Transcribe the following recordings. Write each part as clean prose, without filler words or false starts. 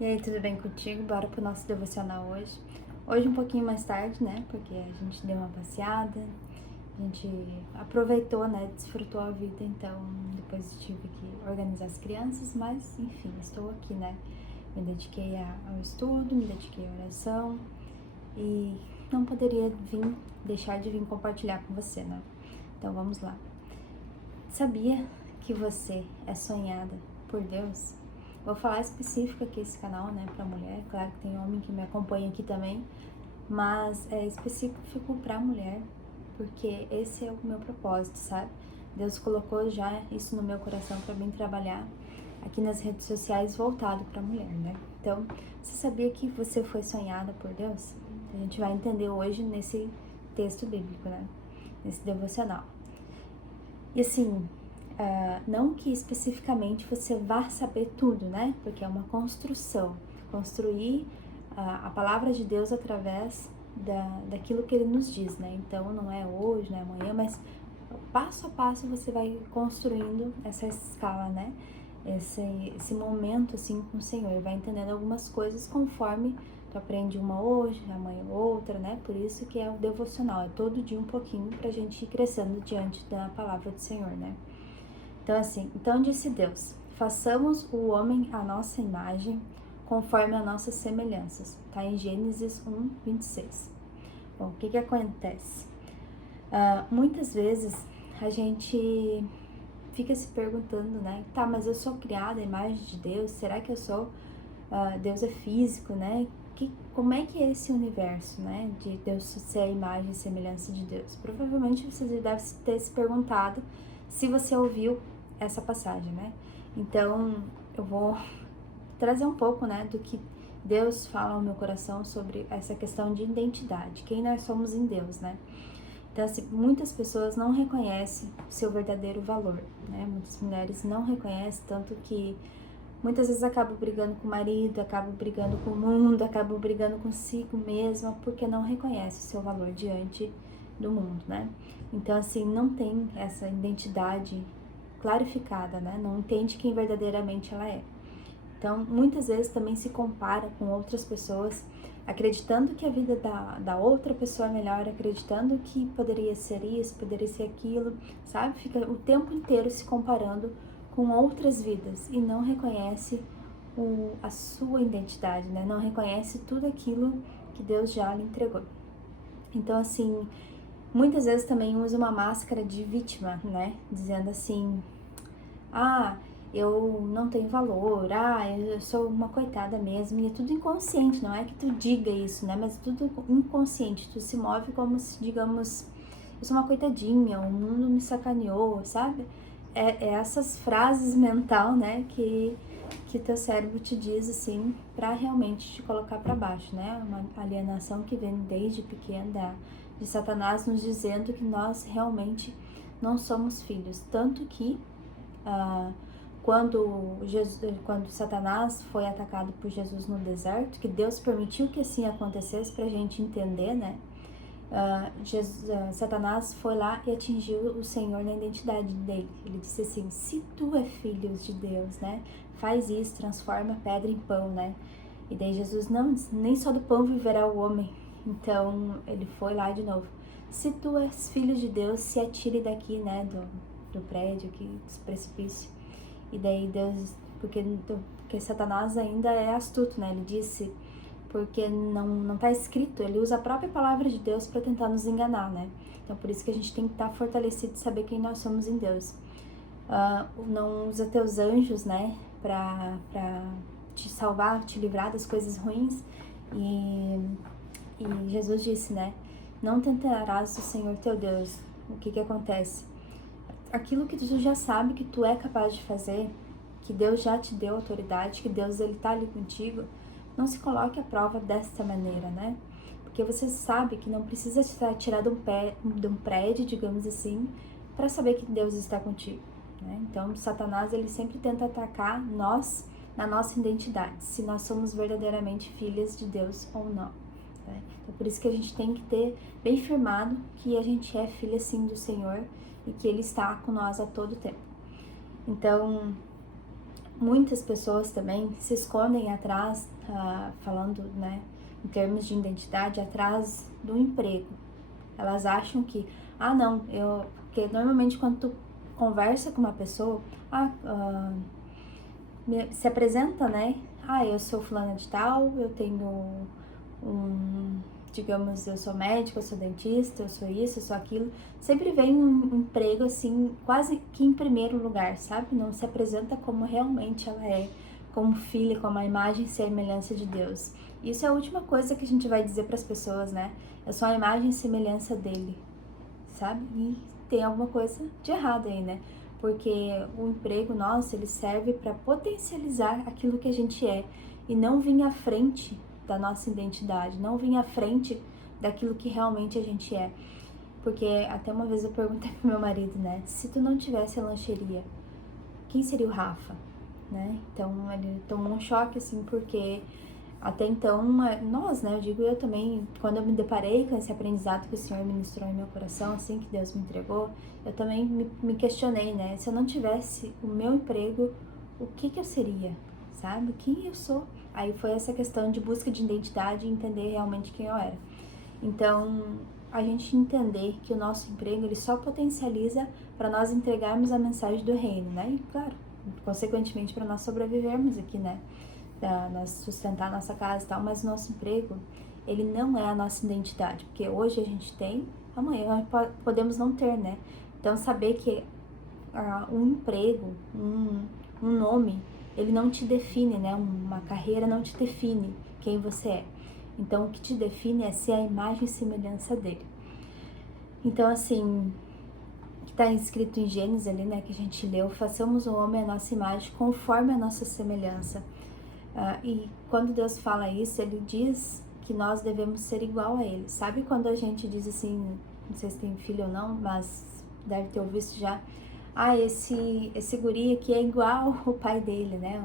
E aí, tudo bem contigo? Bora pro nosso devocional hoje. Hoje um pouquinho mais tarde, né? Porque a gente deu uma passeada, a gente aproveitou, né? Desfrutou a vida, então depois tive que organizar as crianças, mas enfim, estou aqui, né? Me dediquei ao estudo, me dediquei à oração e não poderia deixar de vir compartilhar com você, né? Então vamos lá. Sabia que você é sonhada por Deus? Vou falar específico aqui esse canal, né, pra mulher. Claro que tem homem que me acompanha aqui também, mas é específico pra mulher, porque esse é o meu propósito, sabe? Deus colocou já isso no meu coração pra mim trabalhar aqui nas redes sociais voltado pra mulher, né? Então, você sabia que você foi sonhada por Deus? A gente vai entender hoje nesse texto bíblico, né? Nesse devocional. E assim, não que especificamente você vá saber tudo, né? Porque é uma construção. Construir a palavra de Deus através daquilo que Ele nos diz, né? Então não é hoje, não é amanhã, mas passo a passo você vai construindo essa escala, né? Esse momento assim com o Senhor. Vai entendendo algumas coisas conforme tu aprende uma hoje, amanhã outra, né? Por isso que é o devocional, é todo dia um pouquinho pra gente ir crescendo diante da palavra do Senhor, né? Então assim, então disse Deus, façamos o homem à nossa imagem, conforme as nossas semelhanças. Tá em Gênesis 1:26. Bom, o que acontece? Muitas vezes a gente fica se perguntando, né? Tá, mas eu sou criada à imagem de Deus, será que eu sou... Deus é físico, né? Como é que é esse universo, né? De Deus ser a imagem e semelhança de Deus? Provavelmente você deve ter se perguntado se você ouviu essa passagem, né? Então, eu vou trazer um pouco, né, do que Deus fala ao meu coração sobre essa questão de identidade, quem nós somos em Deus, né? Então, assim, muitas pessoas não reconhecem o seu verdadeiro valor, né? Muitas mulheres não reconhecem, tanto que muitas vezes acabam brigando com o marido, acabam brigando com o mundo, acabam brigando consigo mesma, porque não reconhece o seu valor diante do mundo, né? Então, assim, não tem essa identidade clarificada, né? Não entende quem verdadeiramente ela é. Então, muitas vezes também se compara com outras pessoas, acreditando que a vida da outra pessoa é melhor, acreditando que poderia ser isso, poderia ser aquilo, sabe? Fica o tempo inteiro se comparando com outras vidas e não reconhece a sua identidade, né? Não reconhece tudo aquilo que Deus já lhe entregou. Então, assim, muitas vezes também usa uma máscara de vítima, né? Dizendo assim, eu não tenho valor, eu sou uma coitada mesmo, e é tudo inconsciente, não é que tu diga isso, né, mas é tudo inconsciente, tu se move como se, digamos, eu sou uma coitadinha, o mundo me sacaneou, sabe? É essas frases mental, né, que teu cérebro te diz, assim, pra realmente te colocar pra baixo, né, uma alienação que vem desde pequena de Satanás nos dizendo que nós realmente não somos filhos, tanto que quando Satanás foi atacado por Jesus no deserto, que Deus permitiu que assim acontecesse para a gente entender, né? Satanás foi lá e atingiu o Senhor na identidade dele. Ele disse assim, se tu é filho de Deus, né? Faz isso, transforma a pedra em pão, né? E daí Jesus, não, nem só do pão viverá o homem. Então ele foi lá de novo. Se tu és filho de Deus, se atire daqui, né? Do prédio aqui, do precipício. E daí Deus, porque Satanás ainda é astuto, né? Ele disse, porque não tá escrito, ele usa a própria palavra de Deus para tentar nos enganar, né? Então por isso que a gente tem que estar fortalecido e saber quem nós somos em Deus. Não usa teus anjos, né? Pra te salvar, te livrar das coisas ruins. E Jesus disse, né? Não tentarás o Senhor teu Deus. O que acontece? Aquilo que tu já sabe que tu é capaz de fazer, que Deus já te deu autoridade, que Deus ele tá ali contigo, não se coloque à prova desta maneira, né? Porque você sabe que não precisa estar tirado de um prédio, digamos assim, para saber que Deus está contigo, né? Então, Satanás ele sempre tenta atacar nós na nossa identidade, se nós somos verdadeiramente filhas de Deus ou não. Né? Então, por isso que a gente tem que ter bem firmado que a gente é filha sim do Senhor e que Ele está com nós a todo tempo. Então, muitas pessoas também se escondem atrás, falando, né, em termos de identidade, atrás do emprego. Elas acham que, não, porque normalmente quando tu conversa com uma pessoa, se apresenta, né, eu sou fulana de tal, eu tenho digamos, eu sou médica, eu sou dentista, eu sou isso, eu sou aquilo, sempre vem um emprego assim, quase que em primeiro lugar, sabe? Não se apresenta como realmente ela é, como filha, como a imagem e semelhança de Deus. Isso é a última coisa que a gente vai dizer para as pessoas, né? Eu sou a imagem e semelhança dele, sabe? E tem alguma coisa de errado aí, né? Porque o emprego nosso, ele serve para potencializar aquilo que a gente é e não vir à frente da nossa identidade, não vir à frente daquilo que realmente a gente é. Porque até uma vez eu perguntei pro meu marido, né? Se tu não tivesse a lancheria, quem seria o Rafa? Né? Então ele tomou um choque, assim, porque até então, nós, né, eu digo eu também, quando eu me deparei com esse aprendizado que o Senhor ministrou em meu coração, assim, que Deus me entregou, eu também me questionei, né, se eu não tivesse o meu emprego, o que eu seria, sabe, quem eu sou? Aí foi essa questão de busca de identidade e entender realmente quem eu era. Então, a gente entender que o nosso emprego, ele só potencializa para nós entregarmos a mensagem do reino, né, e claro, consequentemente para nós sobrevivermos aqui, né, nós sustentar a nossa casa e tal, mas o nosso emprego, ele não é a nossa identidade, porque hoje a gente tem, amanhã podemos não ter, né? Então, saber que um emprego, um nome, ele não te define, né? Uma carreira não te define quem você é. Então, o que te define é ser a imagem e semelhança dele. Então, assim, que está escrito em Gênesis ali, né, que a gente leu, façamos o homem a nossa imagem conforme a nossa semelhança. E quando Deus fala isso, Ele diz que nós devemos ser igual a Ele. Sabe quando a gente diz assim, não sei se tem filho ou não, mas deve ter ouvido já, esse guri aqui é igual o pai dele, né?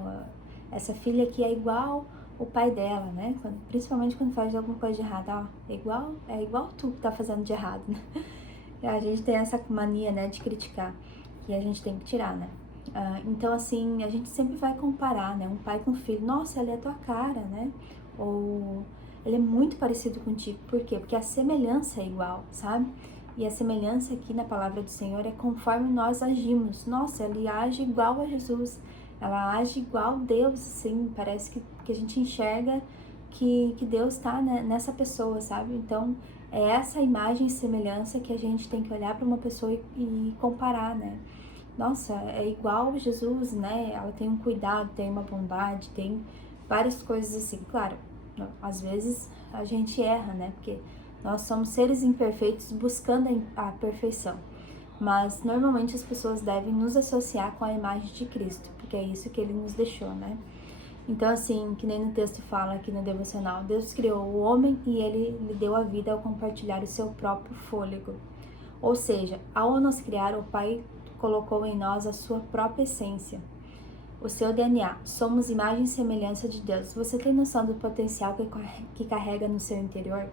Essa filha aqui é igual o pai dela, né? Principalmente quando faz alguma coisa de errado, é igual tu que tá fazendo de errado, né? A gente tem essa mania, né, de criticar, que a gente tem que tirar, né? Então, assim, a gente sempre vai comparar, né? Um pai com um filho. Nossa, ele é tua cara, né? Ou ele é muito parecido contigo. Por quê? Porque a semelhança é igual, sabe? E a semelhança aqui na palavra do Senhor é conforme nós agimos. Nossa, ele age igual a Jesus. Ela age igual a Deus, sim. Parece que a gente enxerga que Deus está, né, nessa pessoa, sabe? Então, é essa imagem e semelhança que a gente tem que olhar para uma pessoa e comparar, né? Nossa, é igual Jesus, né? Ela tem um cuidado, tem uma bondade, tem várias coisas assim. Claro, às vezes a gente erra, né? Porque nós somos seres imperfeitos buscando a perfeição. Mas normalmente as pessoas devem nos associar com a imagem de Cristo, porque é isso que Ele nos deixou, né? Então, assim, que nem no texto fala aqui no devocional, Deus criou o homem e Ele lhe deu a vida ao compartilhar o seu próprio fôlego. Ou seja, ao nos criar, o Pai colocou em nós a sua própria essência, o seu DNA. Somos imagem e semelhança de Deus. Você tem noção do potencial que carrega no seu interior?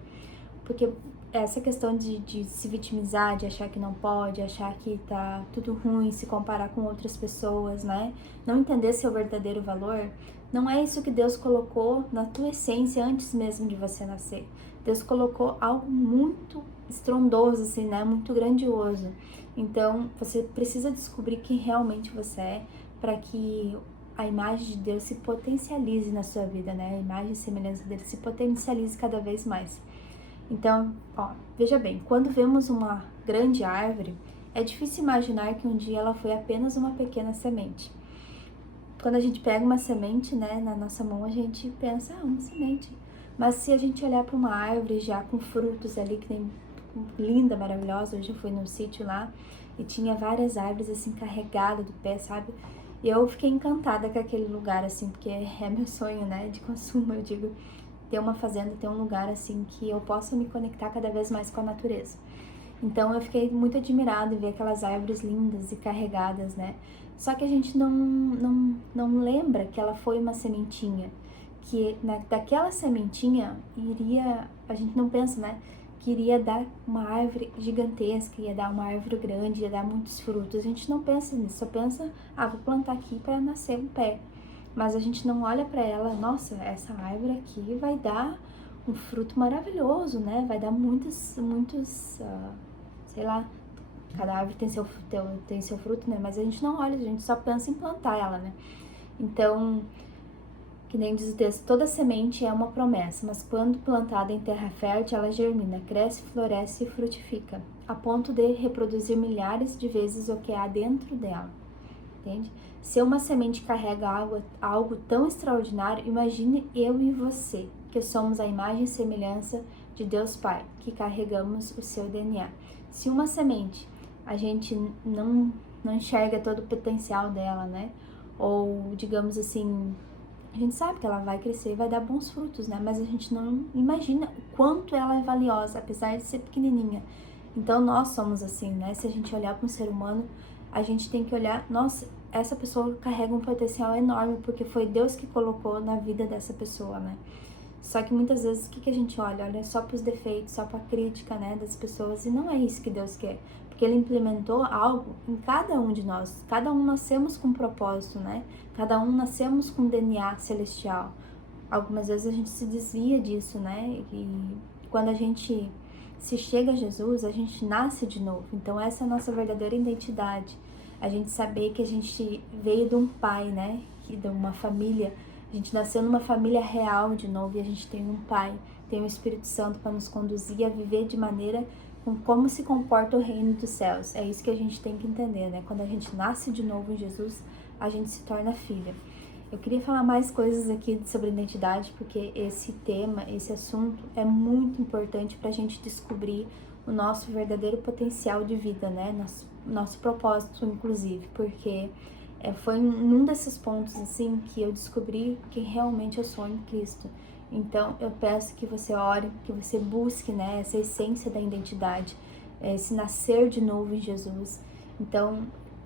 Porque essa questão de se vitimizar, de achar que não pode, achar que tá tudo ruim, se comparar com outras pessoas, né? Não entender seu verdadeiro valor, não é isso que Deus colocou na tua essência antes mesmo de você nascer. Deus colocou algo muito estrondoso, assim, né? Muito grandioso. Então, você precisa descobrir quem realmente você é para que a imagem de Deus se potencialize na sua vida, né? A imagem e semelhança dele se potencialize cada vez mais. Então, veja bem, quando vemos uma grande árvore, é difícil imaginar que um dia ela foi apenas uma pequena semente. Quando a gente pega uma semente, né, na nossa mão, a gente pensa, uma semente. Mas se a gente olhar para uma árvore já com frutos ali, que tem linda, maravilhosa, hoje eu fui num sítio lá e tinha várias árvores assim carregadas do pé, sabe? E eu fiquei encantada com aquele lugar, assim, porque é meu sonho, né, de consumo, eu digo, ter uma fazenda, ter um lugar assim que eu possa me conectar cada vez mais com a natureza. Então eu fiquei muito admirada em ver aquelas árvores lindas e carregadas, né? Só que a gente não lembra que ela foi uma sementinha, que daquela sementinha a gente não pensa, né? Que iria dar uma árvore gigantesca, ia dar uma árvore grande, ia dar muitos frutos. A gente não pensa nisso, só pensa, vou plantar aqui para nascer um pé. mas a gente não olha para ela, nossa, essa árvore aqui vai dar um fruto maravilhoso, né? Vai dar muitos, sei lá, cada árvore tem seu fruto, né? Mas a gente não olha, a gente só pensa em plantar ela, né? Então, que nem diz o texto, toda semente é uma promessa, mas quando plantada em terra fértil, ela germina, cresce, floresce e frutifica, a ponto de reproduzir milhares de vezes o que há dentro dela, entende? Se uma semente carrega algo tão extraordinário, imagine eu e você, que somos a imagem e semelhança de Deus Pai, que carregamos o seu DNA. Se uma semente, a gente não enxerga todo o potencial dela, né? Ou, digamos assim, a gente sabe que ela vai crescer e vai dar bons frutos, né? Mas a gente não imagina o quanto ela é valiosa, apesar de ser pequenininha. Então, nós somos assim, né? Se a gente olhar para um ser humano, a gente tem que olhar, nossa, essa pessoa carrega um potencial enorme, porque foi Deus que colocou na vida dessa pessoa, né? Só que muitas vezes o que a gente olha? Olha só para os defeitos, só para a crítica, né, das pessoas, e não é isso que Deus quer. Porque Ele implementou algo em cada um de nós. Cada um nascemos com um propósito, né? Cada um nascemos com DNA celestial. Algumas vezes a gente se desvia disso, né? E quando a gente se chega a Jesus, a gente nasce de novo. Então essa é a nossa verdadeira identidade. A gente saber que a gente veio de um pai, né? E de uma família. A gente nasceu numa família real de novo e a gente tem um pai, tem o Espírito Santo para nos conduzir a viver de maneira com como se comporta o reino dos céus. É isso que a gente tem que entender, né? Quando a gente nasce de novo em Jesus, a gente se torna filha. Eu queria falar mais coisas aqui sobre identidade, porque esse tema, esse assunto é muito importante para a gente descobrir o nosso verdadeiro potencial de vida, né? Nosso propósito, inclusive, porque foi num desses pontos, assim, que eu descobri que realmente eu sou em Cristo. Então, eu peço que você ore, que você busque, né, essa essência da identidade, esse nascer de novo em Jesus. Então,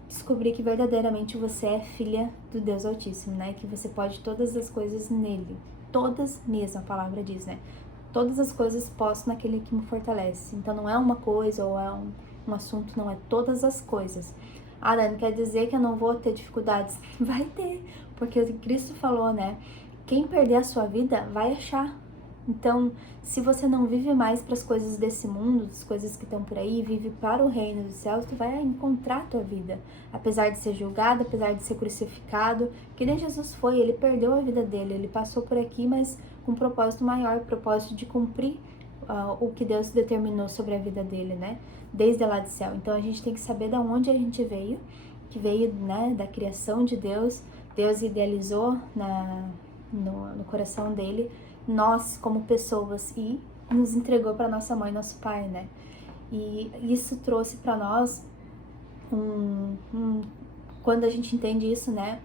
descobrir que verdadeiramente você é filha do Deus Altíssimo, né, que você pode todas as coisas nele. Todas mesmo, a palavra diz, né? Todas as coisas posso naquele que me fortalece. Então, não é uma coisa ou é um assunto, não, é todas as coisas. Ah, Dani, quer dizer que eu não vou ter dificuldades? Vai ter, porque Cristo falou, né? Quem perder a sua vida vai achar. Então, se você não vive mais para as coisas desse mundo, as coisas que estão por aí, vive para o reino dos céus, tu vai encontrar a tua vida. Apesar de ser julgado, apesar de ser crucificado, que nem Jesus foi, ele perdeu a vida dele, ele passou por aqui, mas com um propósito maior, propósito de cumprir o que Deus determinou sobre a vida dele, né? Desde lá do céu. Então a gente tem que saber de onde a gente veio, que veio, né, da criação de Deus. Deus idealizou no coração dele nós como pessoas e nos entregou para nossa mãe, nosso pai, né? E isso trouxe para nós quando a gente entende isso, né,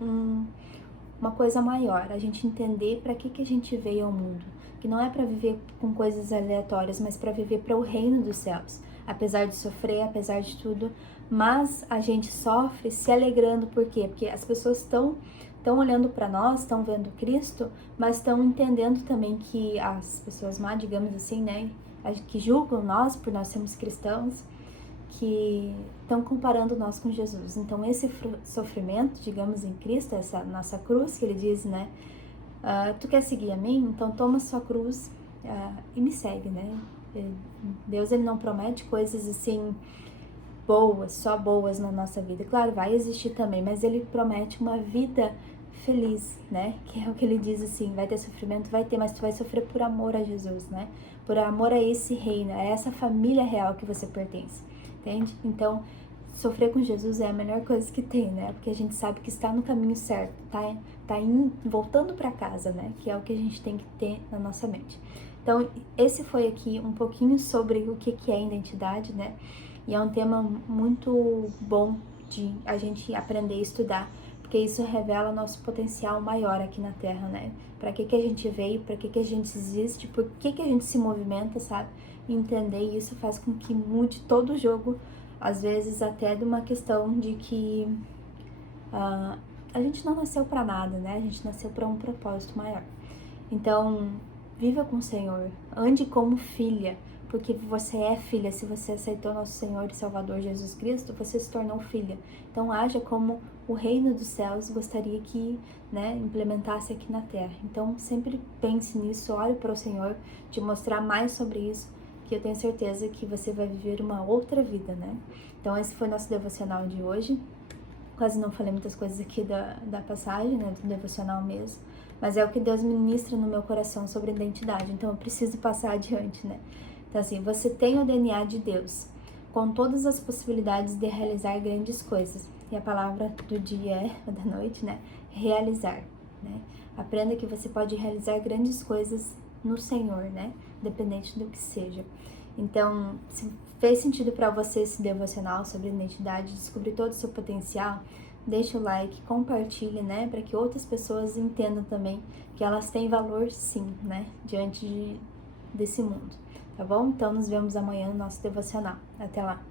uma coisa maior, a gente entender para que a gente veio ao mundo, que não é para viver com coisas aleatórias, mas para viver para o reino dos céus, apesar de sofrer, apesar de tudo, mas a gente sofre se alegrando, por quê? Porque as pessoas estão olhando para nós, estão vendo Cristo, mas estão entendendo também que as pessoas má, digamos assim, né, que julgam nós por nós sermos cristãos, que estão comparando nós com Jesus. Então esse sofrimento, digamos, em Cristo, essa nossa cruz, que ele diz, né, tu quer seguir a mim? Então toma sua cruz e me segue, né? Deus, ele não promete coisas assim boas, só boas na nossa vida. Claro, vai existir também, mas ele promete uma vida feliz, né? Que é o que ele diz assim, vai ter sofrimento, vai ter, mas tu vai sofrer por amor a Jesus, né? Por amor a esse reino, a essa família real que você pertence, entende? Então, sofrer com Jesus é a melhor coisa que tem, né? Porque a gente sabe que está no caminho certo, voltando para casa, né? Que é o que a gente tem que ter na nossa mente. Então, esse foi aqui um pouquinho sobre o que é identidade, né? E é um tema muito bom de a gente aprender a estudar, porque isso revela nosso potencial maior aqui na Terra, né? Para que a gente veio, para que a gente existe, por que a gente se movimenta, sabe? E entender isso faz com que mude todo o jogo, às vezes até de uma questão de que a gente não nasceu para nada, né? A gente nasceu para um propósito maior. Então, viva com o Senhor, ande como filha, porque você é filha. Se você aceitou nosso Senhor e Salvador Jesus Cristo, você se tornou filha. Então haja como o reino dos céus gostaria que, né, implementasse aqui na terra. Então sempre pense nisso, ore para o Senhor te mostrar mais sobre isso, que eu tenho certeza que você vai viver uma outra vida, né? Então esse foi nosso devocional de hoje. Quase não falei muitas coisas aqui da passagem, né, do devocional mesmo, mas é o que Deus ministra no meu coração sobre identidade, então eu preciso passar adiante, né? Então assim, você tem o DNA de Deus, com todas as possibilidades de realizar grandes coisas, e a palavra do dia ou da noite, né, realizar, né? Aprenda que você pode realizar grandes coisas no Senhor, né, independente do que seja. Então, se fez sentido para você esse devocional sobre identidade, descobrir todo o seu potencial, deixa o like, compartilha, né, para que outras pessoas entendam também que elas têm valor sim, né, diante desse mundo, tá bom? Então, nos vemos amanhã no nosso devocional. Até lá!